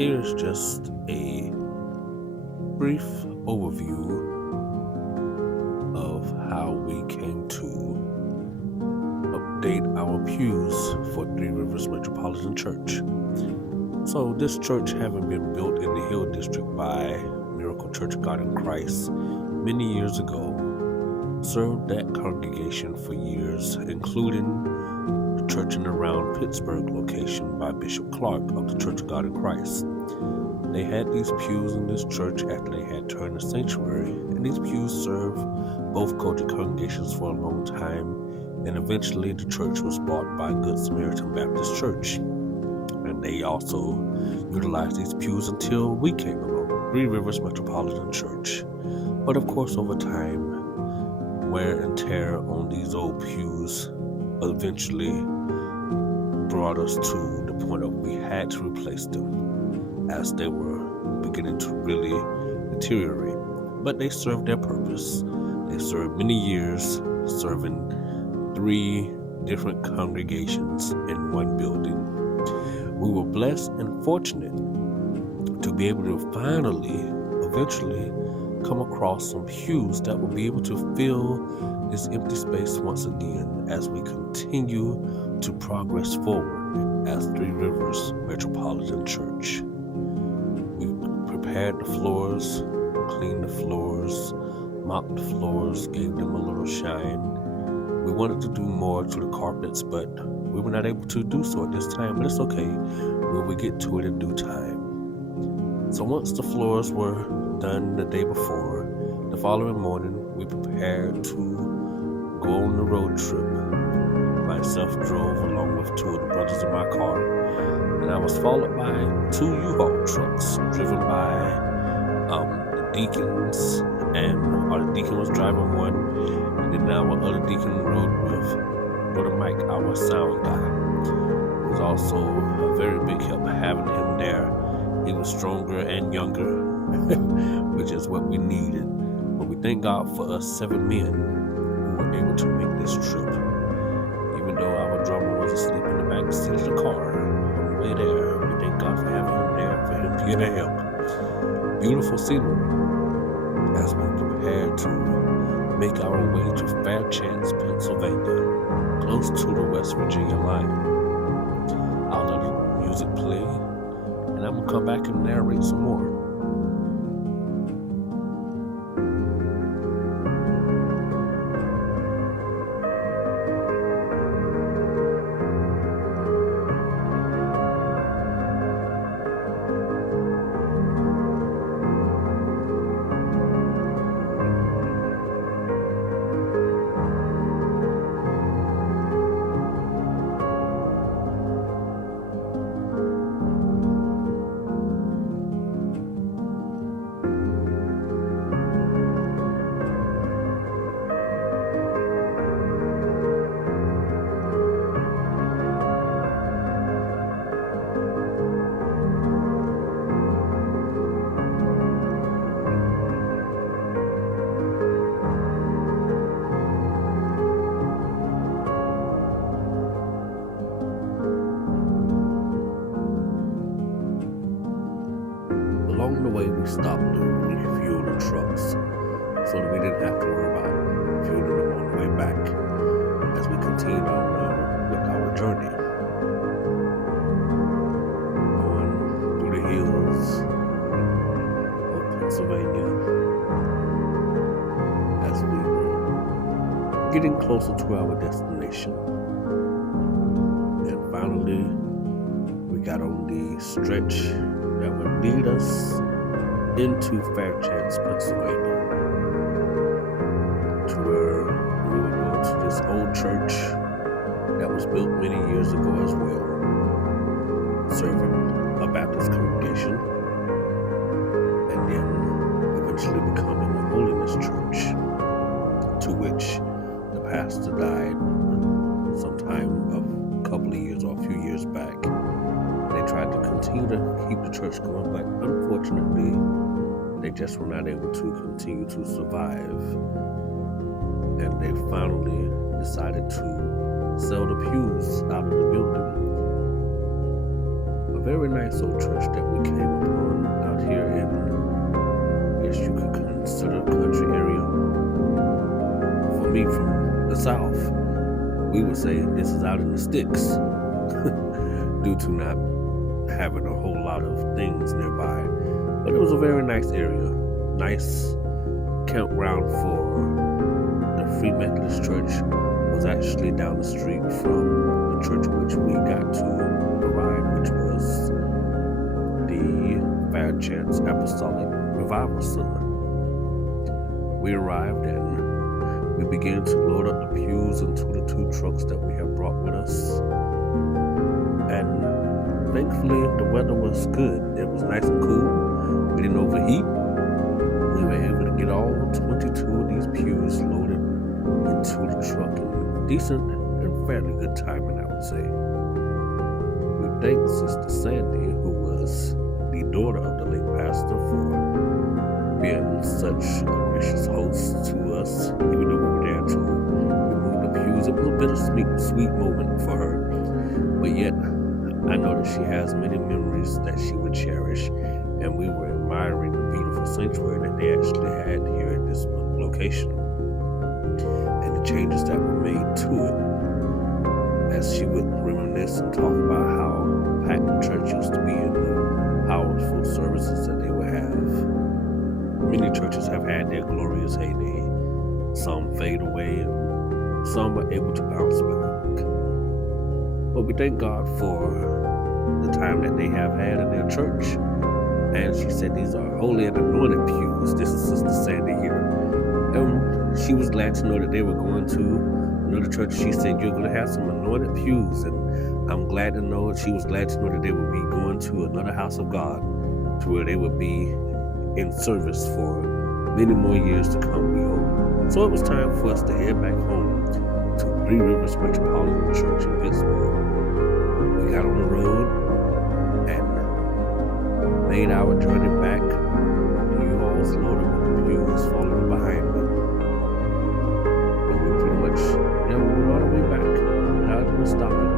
Here's just a brief overview of how we came to update our pews for Three Rivers Metropolitan Church. So this church, having been built in the Hill District by Miracle Church of God in Christ many years ago, served that congregation for years, including the church in and around Pittsburgh location by Bishop Clark of the Church of God in Christ. They had these pews in this church after they had turned the sanctuary, and these pews served both Kojic congregations for a long time, and eventually the church was bought by Good Samaritan Baptist Church. And they also utilized these pews until we came along, Three Rivers Metropolitan Church. But of course, over time, wear and tear on these old pews eventually brought us to the point of we had to replace them as they were beginning to really deteriorate. But they served their purpose. They served many years, serving 3 different congregations in one building. We were blessed and fortunate to be able to eventually come across some pews that will be able to fill this empty space once again as we continue to progress forward as Three Rivers Metropolitan Church. We prepared the floors, cleaned the floors, mopped the floors, gave them a little shine. We wanted to do more to the carpets, but we were not able to do so at this time, but it's okay. We will get to it in due time. So once the floors were done the day before, the following morning we prepared to go on the road trip. Myself drove along with 2 of the brothers in my car, and I was followed by 2 U-Haul trucks driven by the deacons, and our deacon was driving one, and then our other deacon rode with Brother Mike, our sound guy. It was also a very big help having him there. He was stronger and younger, which is what we needed. But we thank God for us 7 men who were able to make this trip. Even though our drummer was asleep in the back seat of the car on the way there, we thank God for having him there, for him being a help. Beautiful scenery as we prepared to make our way to Fairchance, Pennsylvania, close to the West Virginia line. I'll let the music play, and I'm going to come back and narrate some more. Along the way, we stopped to refuel the trucks so that we didn't have to worry about fueling them on the way back as we continued on with our journey. Going through the hills of Pennsylvania as we were getting closer to our destination. And finally, we got on the stretch that would lead us into Fairchance, Pennsylvania, to where we would go to this old church that was built many years ago as well, serving a Baptist congregation, and then eventually becoming a holiness church, to which the pastor died sometime a couple of years or a few years back. They tried to continue to keep the church going, but unfortunately, they just were not able to continue to survive. And they finally decided to sell the pews out of the building. a very nice old church that we came upon out here in, yes, you could consider country area. For me, from the South, we would say this is out in the sticks due to not having a whole lot of things nearby. But it was a very nice area, nice campground for the Free Methodist Church. Was actually down the street from the church which we got to arrive, which was the Fair Chance Apostolic Revival Center. We arrived and we began to load up the pews into the 2 trucks that we have brought with us. And thankfully the weather was good. It was nice and cool. We didn't overheat. We were able to get all 22 of these pews loaded into the truck in decent and fairly good timing, I would say. We thank Sister Sandy, who was the daughter of the late pastor, for being such a gracious host to us, even though we were there to remove the pews. It was a bittersweet moment for her, but yet I know that she has many memories that she would cherish, and we were admiring the beautiful sanctuary that they actually had here at this location, and the changes that were made to it, as she would reminisce and talk about how packed the church used to be and the powerful services that they would have. Many churches have had their glorious heyday. Some fade away and some are able to bounce back. But we thank God for the time that they have had in their church. And she said these are holy and anointed pews. This is Sister Sandy here. And she was glad to know that they were going to another church. She said, you're going to have some anointed pews. And I'm glad to know, she was glad to know that they would be going to another house of God, to where they would be in service for many more years to come, we hope. So it was time for us to head back home to Three Rivers Metropolitan Church in Pittsburgh. We got on the road and made our journey back. The U-Hauls loaded with the pews following behind me. And we pretty much moved all the way back without even stopping.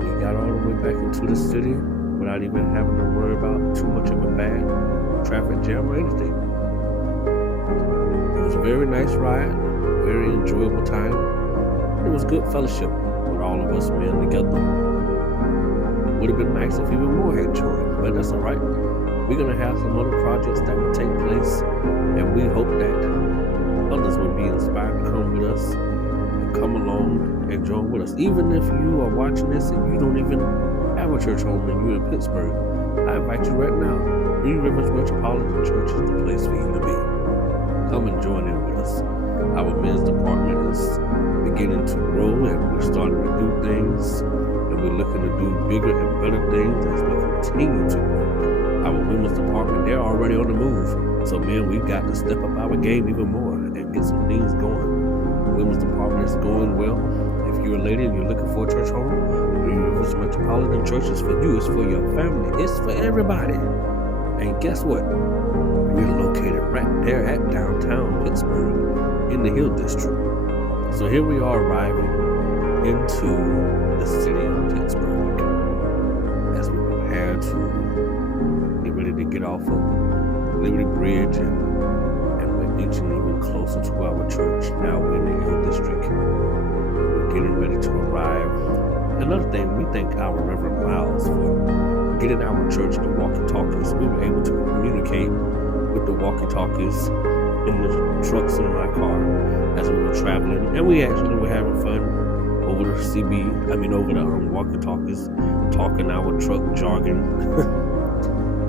We got all the way back into the city without even having to worry about too much of a bad traffic jam or anything. It was a very nice ride, very enjoyable time. It was good fellowship with all of us men together. Would have been nice if even more had joined, but that's all right. We're going to have some other projects that will take place, and we hope that others will be inspired to come with us and come along and join with us. Even if you are watching this and you don't even have a church home and you're in Pittsburgh, I invite you right now. Three Rivers Metropolitan Church is the place for you to be. Come and join in with us. Our men's department is beginning to grow, and we're starting to do things, and we're looking to do bigger and better things as we continue to grow. Our women's department, they're already on the move. So, man, we've got to step up our game even more and get some things going. The women's department is going well. If you're a lady and you're looking for a church home, Three Rivers Metropolitan Church is for you. It's for your family. It's for everybody. And guess what? We're located right there at downtown Pittsburgh in the Hill District. So here we are arriving into the city of Pittsburgh as we prepare to get ready to get off of Liberty Bridge, and we're inching even closer to our church. Now we're in the Hill District. We're getting ready to arrive. Another thing, we thank our Reverend Miles for getting our church the walkie-talkies. We were able to communicate with the walkie-talkies in the trucks in my car as we were traveling, and we actually were having fun over the over the walkie-talkies, talking our truck jargon.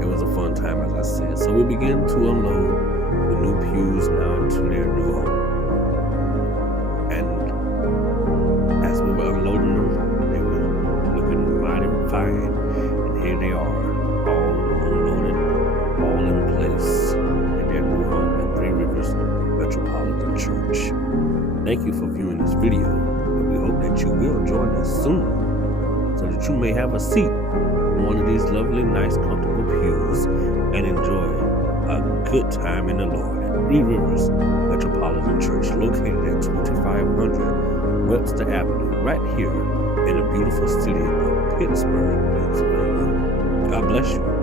It was a fun time, as I said. So we began to unload the new pews now into their new home. And as we were unloading them, they were looking mighty fine. And here they are, all unloaded, all in place in their new home at Three Rivers Metropolitan Church. Thank you for viewing this video, and we hope that you will join us soon so that you may have a seat on one of these lovely, nice, comfortable pews and enjoy a good time in the Lord at Three Rivers Metropolitan Church, located at 2500 Webster Avenue, right here in the beautiful city of Pittsburgh, Pennsylvania. God bless you.